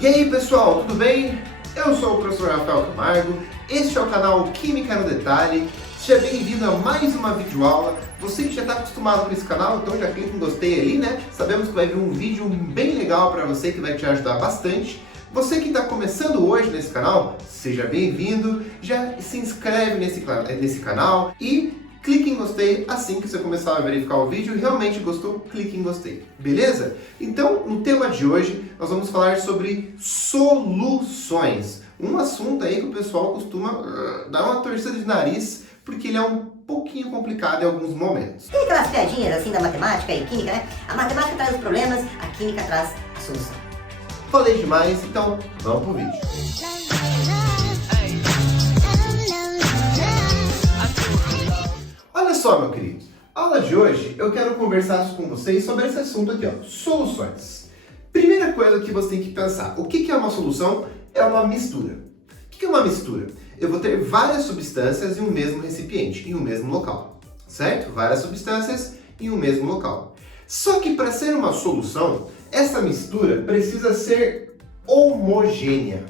E aí pessoal, tudo bem? Eu sou o professor Rafael Camargo, este é o canal Química no Detalhe. Seja bem-vindo a mais uma videoaula. Você que já está acostumado com esse canal, então já clica em gostei ali, né? Sabemos que vai vir um vídeo bem legal para você que vai te ajudar bastante. Você que está começando hoje nesse canal, seja bem-vindo, já se inscreve nesse canal e clique em gostei assim que você começar a verificar o vídeo e realmente gostou, clique em gostei, beleza? Então, no tema de hoje, nós vamos falar sobre soluções. Um assunto aí que o pessoal costuma dar uma torcida de nariz, porque ele é um pouquinho complicado em alguns momentos. Tem aquelas piadinhas assim da matemática e química, né? A matemática traz os problemas, a química traz a solução. Falei demais, então vamos pro vídeo. Olha só, meu querido, a aula de hoje eu quero conversar com vocês sobre esse assunto aqui, ó, soluções. Primeira coisa que você tem que pensar, o que é uma solução? É uma mistura. O que é uma mistura? Eu vou ter várias substâncias em um mesmo recipiente, em um mesmo local, certo? Várias substâncias em um mesmo local. Só que para ser uma solução, essa mistura precisa ser homogênea.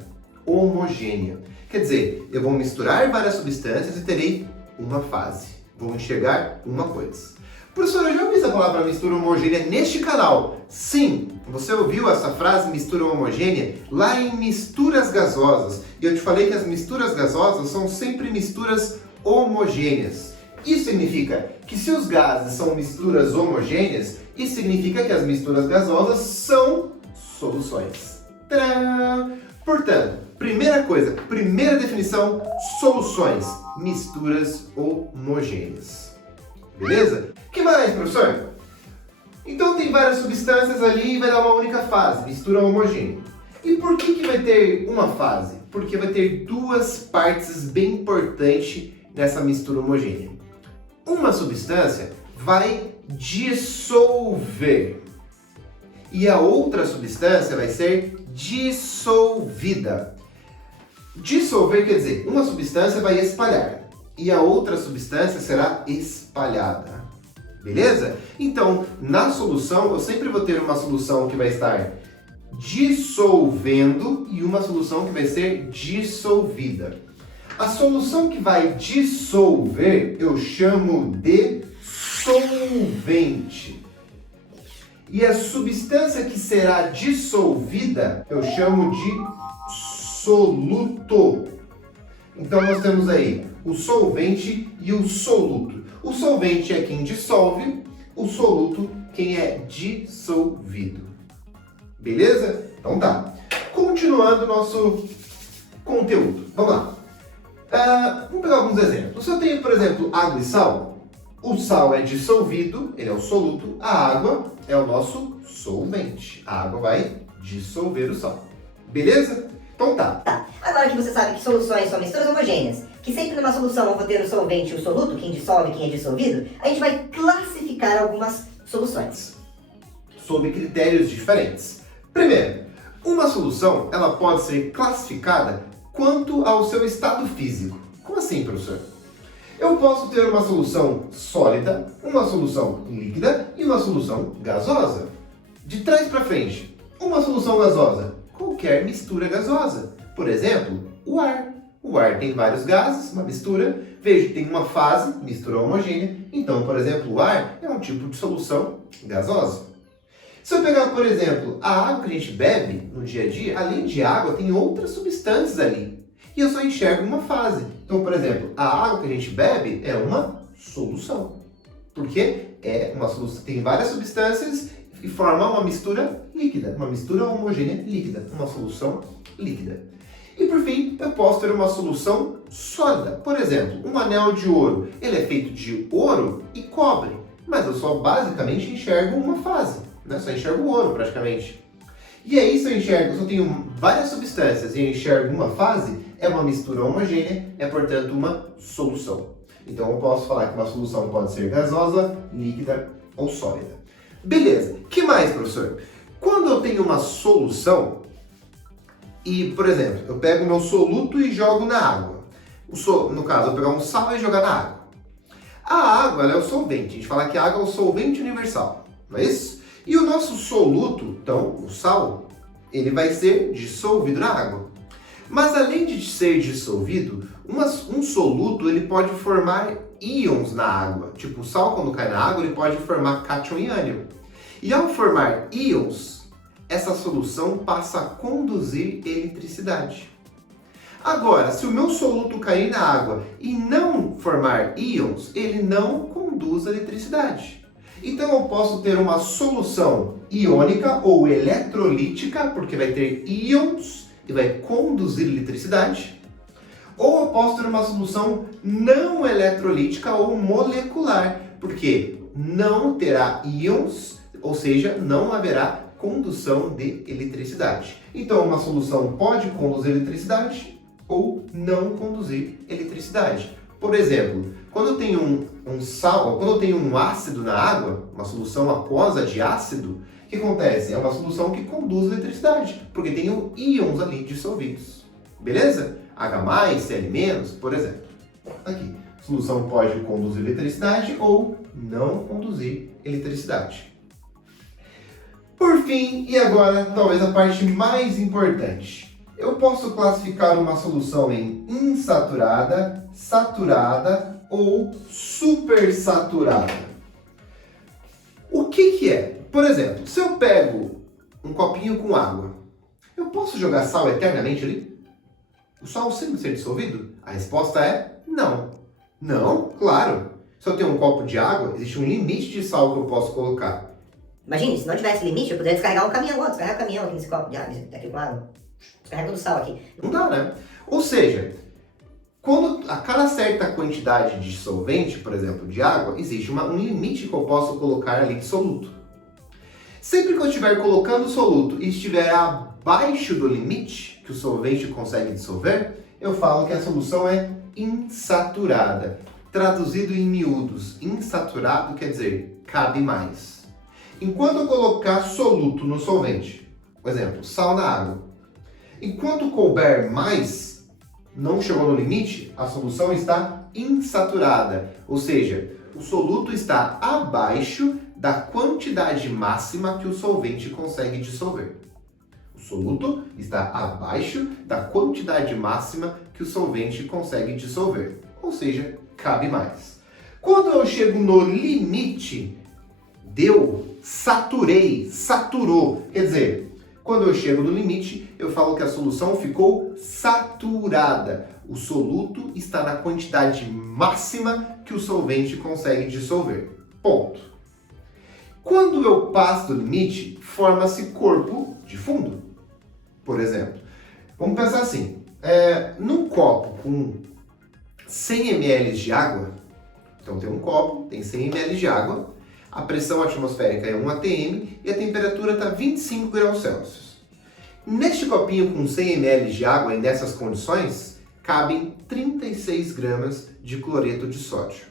Homogênea. Quer dizer, eu vou misturar várias substâncias e terei uma fase. Vou enxergar uma coisa. Professor, eu já ouvi essa palavra mistura homogênea neste canal. Sim, você ouviu essa frase mistura homogênea lá em misturas gasosas. E eu te falei que as misturas gasosas são sempre misturas homogêneas. Isso significa que se os gases são misturas homogêneas, isso significa que as misturas gasosas são soluções. Tcharam! Portanto, primeira coisa, primeira definição, soluções, misturas homogêneas. Beleza? O que mais, professor? Então tem várias substâncias ali e vai dar uma única fase, mistura homogênea. E por que vai ter uma fase? Porque vai ter duas partes bem importantes nessa mistura homogênea. Uma substância vai dissolver e a outra substância vai ser dissolvida. Dissolver quer dizer, uma substância vai espalhar e a outra substância será espalhada. Beleza? Então, na solução, eu sempre vou ter uma solução que vai estar dissolvendo e uma solução que vai ser dissolvida. A solução que vai dissolver eu chamo de solvente. E a substância que será dissolvida eu chamo de soluto. Então nós temos aí o solvente e o soluto. O solvente é quem dissolve, o soluto quem é dissolvido. Beleza? Então tá. Continuando o nosso conteúdo. Vamos lá. Vamos pegar alguns exemplos. Se eu tenho, por exemplo, água e sal, o sal é dissolvido, ele é o soluto, a água é o nosso solvente. A água vai dissolver o sal. Beleza? Então tá. Agora que você sabe que soluções são misturas homogêneas, que sempre numa solução eu vou ter o solvente e o soluto, quem dissolve e quem é dissolvido, a gente vai classificar algumas soluções. Sob critérios diferentes. Primeiro, uma solução ela pode ser classificada quanto ao seu estado físico. Como assim, professor? Eu posso ter uma solução sólida, uma solução líquida e uma solução gasosa. De trás para frente, uma solução gasosa, qualquer mistura gasosa. Por exemplo, o ar. O ar tem vários gases, uma mistura. Veja que tem uma fase, mistura homogênea. Então, por exemplo, o ar é um tipo de solução gasosa. Se eu pegar, por exemplo, a água que a gente bebe no dia a dia, além de água, tem outras substâncias ali. E eu só enxergo uma fase. Então, por exemplo, a água que a gente bebe é uma solução. Porque é uma solução, tem várias substâncias e forma uma mistura líquida, uma mistura homogênea líquida, uma solução líquida. E por fim, eu posso ter uma solução sólida. Por exemplo, um anel de ouro, ele é feito de ouro e cobre, mas eu só basicamente enxergo uma fase, né? Só enxergo o ouro praticamente. E aí, se eu tenho várias substâncias e eu enxergo uma fase, é uma mistura homogênea, é portanto uma solução. Então eu posso falar que uma solução pode ser gasosa, líquida ou sólida. Beleza, que mais, professor? Quando eu tenho uma solução e, por exemplo, eu pego o meu soluto e jogo na água. No caso, eu vou pegar um sal e jogar na água. A água ela é o solvente, a gente fala que a água é o solvente universal, não é isso? E o nosso soluto, então, o sal, Ele vai ser dissolvido na água. Mas além de ser dissolvido, um soluto ele pode formar íons na água. Tipo, o sal quando cai na água ele pode formar cátion e ânion. E ao formar íons, essa solução passa a conduzir eletricidade. Agora, se o meu soluto cair na água e não formar íons, ele não conduz eletricidade. Então eu posso ter uma solução iônica ou eletrolítica, porque vai ter íons e vai conduzir eletricidade. Ou eu posso ter uma solução não eletrolítica ou molecular, porque não terá íons, ou seja, não haverá condução de eletricidade. Então uma solução pode conduzir eletricidade ou não conduzir eletricidade. Por exemplo, quando eu tenho quando eu tenho um ácido na água, uma solução aquosa de ácido, o que acontece? É uma solução que conduz eletricidade, porque tem íons ali dissolvidos. Beleza? H+, Cl-, por exemplo. Aqui, solução pode conduzir eletricidade ou não conduzir eletricidade. Por fim, e agora talvez a parte mais importante, eu posso classificar uma solução em insaturada, saturada ou supersaturada. O que é? Por exemplo, se eu pego um copinho com água, eu posso jogar sal eternamente ali? O sal sempre ser dissolvido? A resposta é não. Não, claro. Se eu tenho um copo de água, existe um limite de sal que eu posso colocar. Imagine, se não tivesse limite, eu poderia descarregar um caminhão, descarregar um caminhão aqui nesse copo de água, aqui com água. Descarrega todo o sal aqui. Não dá, né? Ou seja, quando a cada certa quantidade de solvente, por exemplo, de água, existe um limite que eu posso colocar ali de soluto. Sempre que eu estiver colocando soluto e estiver abaixo do limite que o solvente consegue dissolver, eu falo que a solução é insaturada. Traduzido em miúdos, insaturado quer dizer cabe mais. Enquanto eu colocar soluto no solvente, por exemplo, sal na água, enquanto couber mais, não chegou no limite, a solução está insaturada, ou seja, o soluto está abaixo da quantidade máxima que o solvente consegue dissolver. O soluto está abaixo da quantidade máxima que o solvente consegue dissolver, ou seja, cabe mais. Quando eu chego no limite, saturou, quer dizer, quando eu chego no limite, eu falo que a solução ficou saturada. O soluto está na quantidade máxima que o solvente consegue dissolver. Ponto. Quando eu passo do limite, forma-se corpo de fundo. Por exemplo, vamos pensar assim, num copo com 100 ml de água, então tem um copo, tem 100 ml de água, a pressão atmosférica é 1 atm e a temperatura está 25 graus Celsius. Neste copinho com 100 ml de água, e nessas condições, cabem 36 gramas de cloreto de sódio.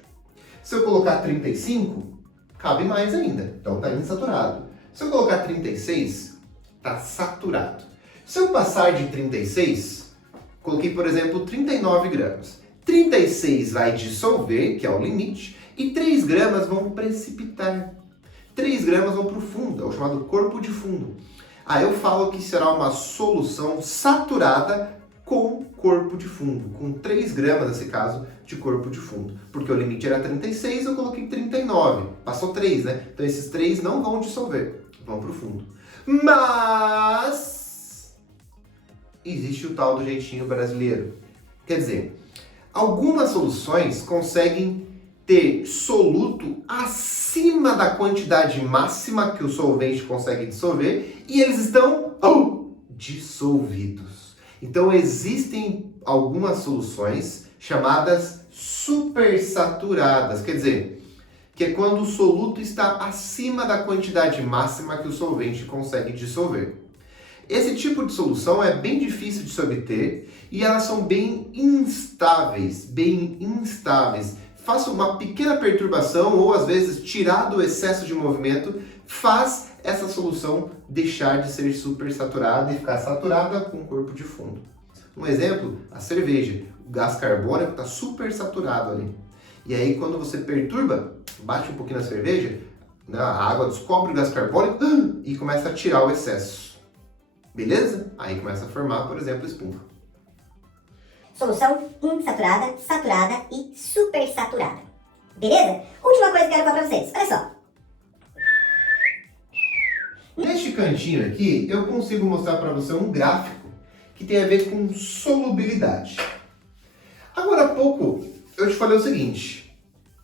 Se eu colocar 35, cabe mais ainda, então está insaturado. Se eu colocar 36, está saturado. Se eu passar de 36, coloquei, por exemplo, 39 gramas. 36 vai dissolver, que é o limite, e 3 gramas vão precipitar. 3 gramas vão para o fundo, é o chamado corpo de fundo. Aí eu falo que será uma solução saturada com corpo de fundo, com 3 gramas, nesse caso, de corpo de fundo. Porque o limite era 36, eu coloquei 39. Passou 3, né? Então esses 3 não vão dissolver, vão para o fundo. Mas existe o tal do jeitinho brasileiro. Quer dizer, algumas soluções conseguem ter soluto acima da quantidade máxima que o solvente consegue dissolver e eles estão dissolvidos. Então existem algumas soluções chamadas supersaturadas, quer dizer, que é quando o soluto está acima da quantidade máxima que o solvente consegue dissolver. Esse tipo de solução é bem difícil de se obter e elas são bem instáveis. Faça uma pequena perturbação ou às vezes tirar do excesso de movimento faz essa solução deixar de ser supersaturada e ficar saturada com o corpo de fundo. Um exemplo, a cerveja. O gás carbônico está super saturado ali. E aí quando você perturba, bate um pouquinho na cerveja, a água descobre o gás carbônico e começa a tirar o excesso. Beleza? Aí começa a formar, por exemplo, espuma. Solução insaturada, saturada e supersaturada. Beleza? Última coisa que eu quero falar pra vocês. Olha só. Neste cantinho aqui, eu consigo mostrar para você um gráfico que tem a ver com solubilidade. Agora há pouco eu te falei o seguinte,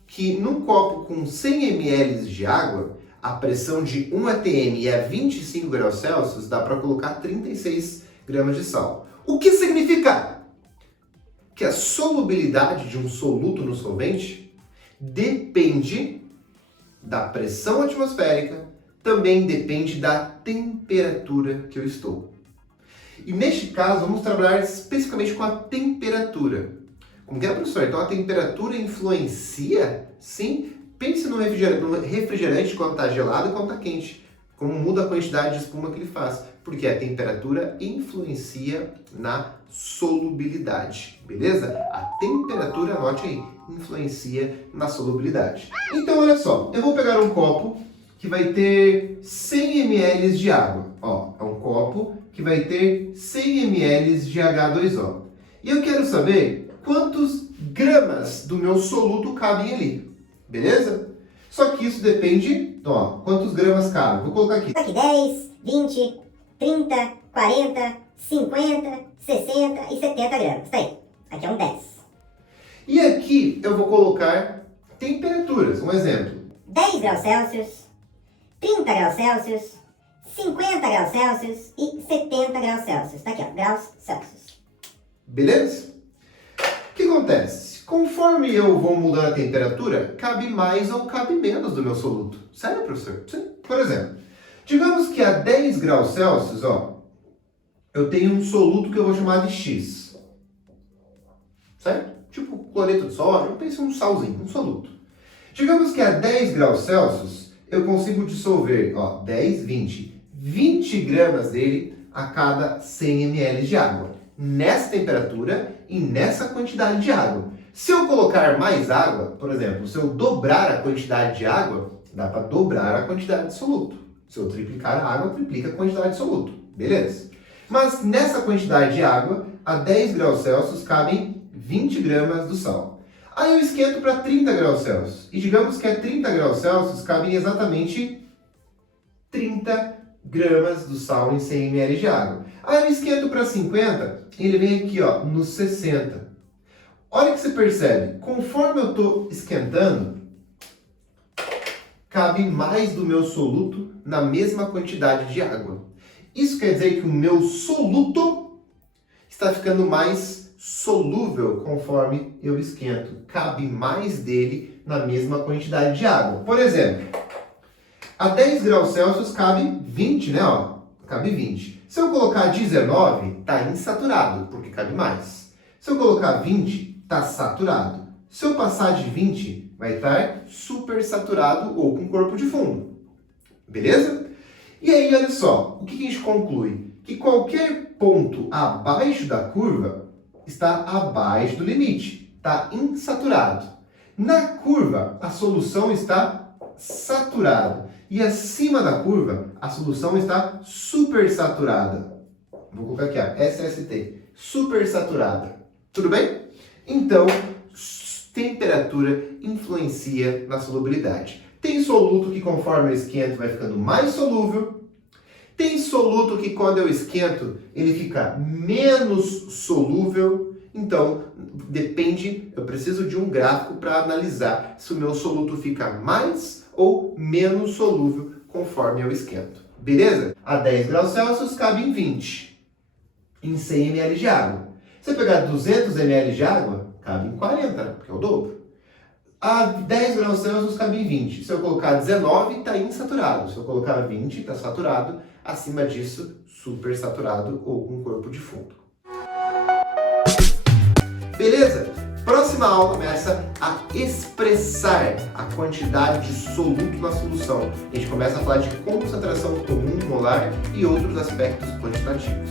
que num copo com 100 ml de água, a pressão de 1 atm e a 25 graus Celsius dá para colocar 36 gramas de sal. O que significa que a solubilidade de um soluto no solvente depende da pressão atmosférica, também depende da temperatura que eu estou. E neste caso, vamos trabalhar especificamente com a temperatura. Como que é, professor? Então a temperatura influencia? Sim. Pense no refrigerante quando está gelado e quando está quente. Como muda a quantidade de espuma que ele faz. Porque a temperatura influencia na solubilidade. Beleza? A temperatura, anote aí, influencia na solubilidade. Então olha só, eu vou pegar um copo que vai ter 100 ml de água. Ó, é um copo que vai ter 100 ml de H2O. E eu quero saber quantos gramas do meu soluto cabem ali. Beleza? Só que isso depende, ó, quantos gramas cabem. Vou colocar aqui. Aqui 10, 20, 30, 40, 50, 60 e 70 gramas. Tá aí. Aqui é um 10. E aqui eu vou colocar temperaturas. Um exemplo. 10 graus Celsius, 30 graus Celsius, 50 graus Celsius e 70 graus Celsius. Tá aqui, ó, graus Celsius. Beleza? O que acontece? Conforme eu vou mudando a temperatura, cabe mais ou cabe menos do meu soluto. Sério, professor? Sim. Por exemplo, digamos que a 10 graus Celsius, ó, eu tenho um soluto que eu vou chamar de X. Certo? Tipo cloreto de sódio, eu penso em um salzinho, um soluto. Digamos que a 10 graus Celsius, eu consigo dissolver, ó, 10, 20 gramas dele a cada 100 ml de água. Nessa temperatura e nessa quantidade de água. Se eu colocar mais água, por exemplo, se eu dobrar a quantidade de água, dá para dobrar a quantidade de soluto. Se eu triplicar a água, triplica a quantidade de soluto. Beleza? Mas nessa quantidade de água, a 10 graus Celsius cabem 20 gramas do sal. Aí eu esquento para 30 graus Celsius. E digamos que a 30 graus Celsius cabem exatamente 30 gramas do sal em 100 ml de água. Aí eu esquento para 50 e ele vem aqui, ó, nos 60. Olha que você percebe, conforme eu estou esquentando, cabe mais do meu soluto na mesma quantidade de água. Isso quer dizer que o meu soluto está ficando mais solúvel conforme eu esquento. Cabe mais dele na mesma quantidade de água. Por exemplo, a 10 graus Celsius cabe 20, né? Ó, cabe 20. Se eu colocar 19, está insaturado, porque cabe mais. Se eu colocar 20, está saturado. Se eu passar de 20, vai estar supersaturado ou com corpo de fundo. Beleza? E aí, olha só, o que a gente conclui? Que qualquer ponto abaixo da curva está abaixo do limite, está insaturado. Na curva, a solução está saturada. E acima da curva, a solução está supersaturada. Vou colocar aqui, ó, SST, supersaturada. Tudo bem? Então, temperatura influencia na solubilidade. Tem soluto que conforme eu esquento vai ficando mais solúvel. Tem soluto que quando eu esquento ele fica menos solúvel. Então, depende, eu preciso de um gráfico para analisar se o meu soluto fica mais ou menos solúvel conforme eu esquento. Beleza? A 10 graus Celsius cabe em 20, em 100 ml de água. Se eu pegar 200 ml de água, cabe em 40, porque é o dobro. A 10 graus Celsius cabe em 20. Se eu colocar 19, está insaturado. Se eu colocar 20, está saturado. Acima disso, supersaturado ou com corpo de fundo. Beleza? Próxima aula começa a expressar a quantidade de soluto na solução. A gente começa a falar de concentração comum molar e outros aspectos quantitativos.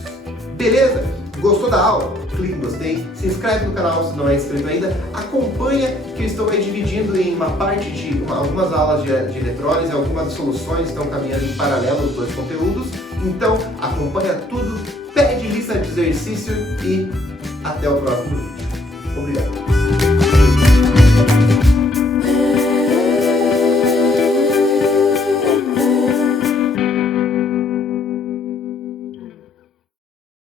Beleza? Gostou da aula? Clique em gostei, se inscreve no canal se não é inscrito ainda, acompanha que eu estou aí dividindo em uma parte de algumas aulas de eletrólise, algumas soluções estão caminhando em paralelo os dois conteúdos, então acompanha tudo, pede lista de exercício e até o próximo vídeo.